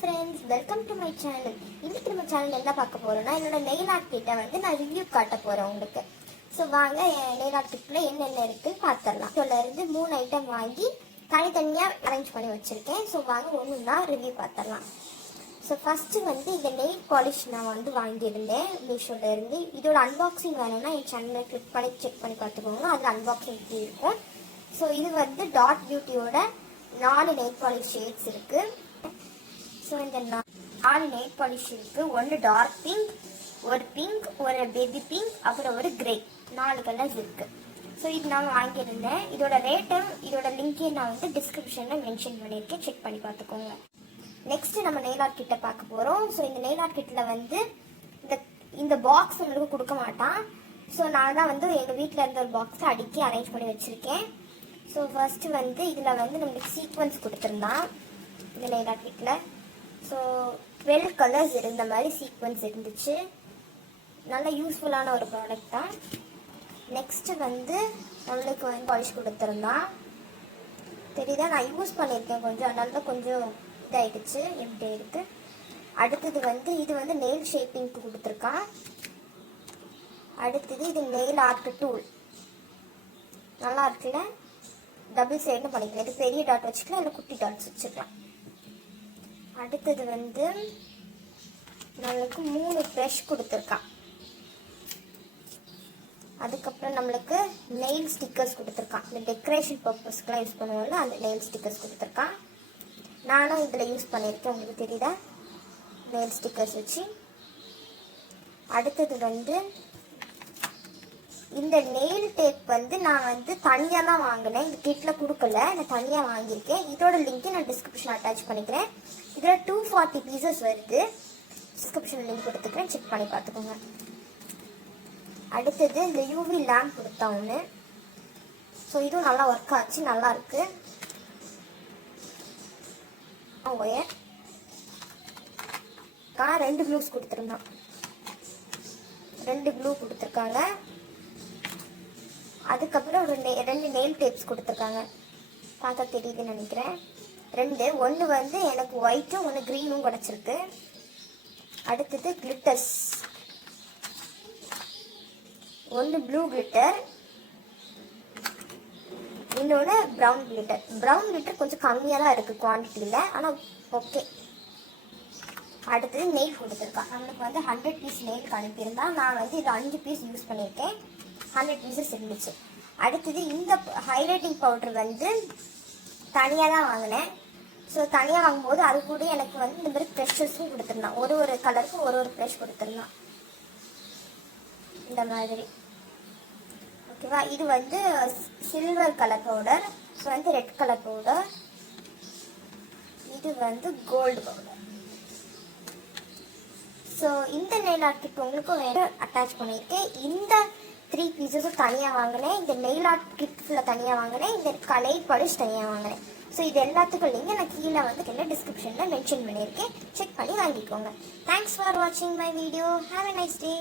friends, welcome to my channel. இன்னைக்கு நம்ம சேனல்ல என்ன பார்க்க போறோம்னா என்னோட நெயில் ஆர்ட் கிட்ட வந்து நான் ரிவ்யூ காட்ட போறேன் உங்களுக்கு. சோ வாங்க நெயில் ஆர்ட் கிட்ல என்னென்ன இருக்கு பார்த்தறலாம். இதல இருந்து 3 ஐட்டம் வாங்கி தனித்தனியா அரேஞ்ச் பண்ணி வச்சிருக்கேன். சோ வாங்க ஒவ்வொண்ணா ரிவ்யூ பார்த்தறலாம். சோ ஃபர்ஸ்ட் வந்து இந்த நெயில் பாலிஷ் நான் வந்து வாங்கியிருந்தேன் மீஷோல இருந்து. இதோட அன்பாக்சிங் வேணும்னா என் சேனலை கிளிக் பண்ணி செக் பண்ணி பார்த்துக்கோங்க. அது அன்பாக்சிங் இருக்கும். சோ இது வந்து டாட் பியூட்டியோட 4 நெயில் பாலிஷ் ஷேட்ஸ் இருக்கு. ஸோ இந்த 4 நெயில் பாலிஷ் இருக்கு. ஒன்று டார்க் பிங்க், ஒரு பிங்க், ஒரு பேபி பிங்க், அப்புறம் ஒரு கிரே, 4 கலர்ஸ் இருக்கு. ஸோ இது நான் வாங்கியிருந்தேன். இதோட ரேட்டும் இதோட லிங்கையும் நான் வந்து டிஸ்கிரிப்ஷனில் மென்ஷன் பண்ணியிருக்கேன், செக் பண்ணி பார்த்துக்கோங்க. நெக்ஸ்ட் நம்ம நெயில் ஆர்ட் கிட்ட பார்க்க போகிறோம். ஸோ இந்த நெயில் ஆர்ட் கிட்டில் வந்து இந்த பாக்ஸ் உங்களுக்கு கொடுக்க மாட்டான். ஸோ நான் தான் வந்து எங்கள் வீட்டில் இருந்த ஒரு பாக்ஸை அடுக்கி அரேஞ்ச் பண்ணி வச்சுருக்கேன். ஸோ ஃபர்ஸ்ட் வந்து இதில் வந்து நம்மளுக்கு சீக்வன்ஸ் கொடுத்துருந்தான் இந்த நெயில் ஆர்ட் கிட்டில். ஸோ 12 கலர்ஸ் இருந்த மாதிரி சீக்வன்ஸ் இருந்துச்சு. நல்ல யூஸ்ஃபுல்லான ஒரு ப்ராடக்ட் தான். நெக்ஸ்ட் வந்து நம்மளுக்கு வந்து பாலிஷ் கொடுத்துருந்தான். தெரியுதா, நான் யூஸ் பண்ணியிருக்கேன் கொஞ்சம், அதனால தான் கொஞ்சம் இதாகிடுச்சு, எப்படி இருக்கு. அடுத்தது வந்து இது வந்து நெயில் ஷேப்பிங்க்கு கொடுத்துருக்கான். அடுத்தது இது நெயில் ஆர்ட் டூல், நல்லா இருக்குல்ல, டபுள் சைடும் பண்ணிக்கலாம். இது பெரிய டாட் வச்சுக்கலாம், இல்லை குட்டி டாட்ஸ் வச்சுக்கலாம். அடுத்தது வந்து நம்மளுக்கு 3 ப்ரஷ் கொடுத்துருக்கான். அதுக்கப்புறம் நம்மளுக்கு நெயில் ஸ்டிக்கர்ஸ் கொடுத்துருக்கான். இந்த டெக்கரேஷன் பர்பஸ்க்குலாம் யூஸ் பண்ணுவோம்ல, அந்த நெயில் ஸ்டிக்கர்ஸ் கொடுத்துருக்கான். நானும் இதில் யூஸ் பண்ணியிருக்கேன், உங்களுக்கு தெரியுதா, நெயில் ஸ்டிக்கர்ஸ் வச்சு. அடுத்தது வந்து இந்த நெயில் டேப் வந்து நான் வந்து தனியாக தான் வாங்கினேன், இந்த கிட்டில் கொடுக்கல, நான் தனியாக வாங்கியிருக்கேன். இதோட லிங்க்கு நான் டிஸ்கிரிப்ஷன் அட்டாச் பண்ணிக்கிறேன். இதில் 240 பீசஸ் வருது. டிஸ்கிரிப்ஷன் லிங்க் கொடுத்துக்கிறேன், செக் பண்ணி பார்த்துக்கோங்க. அடுத்தது இந்த யூவி லேம்ப் கொடுத்தா ஒன்று. ஸோ இதுவும் நல்லா ஒர்க் ஆச்சு, நல்லா இருக்கு. ஒயர் 2 க்ளூஸ் கொடுத்துருந்தான், 2 க்ளூ கொடுத்துருக்காங்க. அதுக்கப்புறம் ஒரு 2 நெயில் டேப்ஸ் கொடுத்துருக்காங்க, பார்த்தா தெரியுதுன்னு நினைக்கிறேன். 2, ஒன்று வந்து எனக்கு ஒயிட்டும் ஒன்று க்ரீனும் கிடச்சிருக்கு. அடுத்தது கிளிட்டர்ஸ், ஒன்று ப்ளூ கிளிட்டர், இன்னொன்று ப்ரௌன் கிளிட்டர். ப்ரௌன் கிளிட்டர் கொஞ்சம் கம்மியாக தான் இருக்குது குவான்டிட்டியில், ஆனால் ஓகே. அடுத்தது நெயில் கொடுத்துருக்கான். நம்மளுக்கு வந்து 100 பீஸ் நெயில் அனுப்பியிருந்தான். நான் வந்து இது 5 பீஸ் யூஸ் பண்ணியிருக்கேன், 100 பீசஸ் இருந்துச்சு. அடுத்தது இந்த ஹைலைட்டிங் பவுடர் வந்து தனியாக தான் வாங்கினேன். ஸோ தனியாக வாங்கும்போது அது கூட எனக்கு வந்து இந்த மாதிரி ப்ரெஷஸும் கொடுத்துருந்தான். ஒரு கலருக்கு ஒரு ப்ரெஷ் கொடுத்துருந்தான், இந்த மாதிரி. ஓகேவா, இது வந்து சில்வர் கலர் பவுடர், ஸோ வந்து ரெட் கலர் பவுடர், இது வந்து கோல்டு பவுடர். ஸோ இந்த நெயில் ஆர்ட் கிட் உங்களுக்கும் வேறு அட்டாச் பண்ணியிருக்கேன். இந்த 3 பீசஸும் தனியாக வாங்கினேன், இந்த நெயில் ஆர்ட் கிட்ல தனியாக வாங்கினேன், இந்த நெயில் பாலிஷ் தனியாக வாங்கினேன். ஸோ இது எல்லாத்துக்கும் லிங்க் நான் கீழே வந்து டிஸ்கிரிப்ஷனில் மென்ஷன் பண்ணியிருக்கேன், செக் பண்ணி வாங்கிக்கோங்க. தேங்க்ஸ் ஃபார் வாட்சிங் my video. Have a nice day.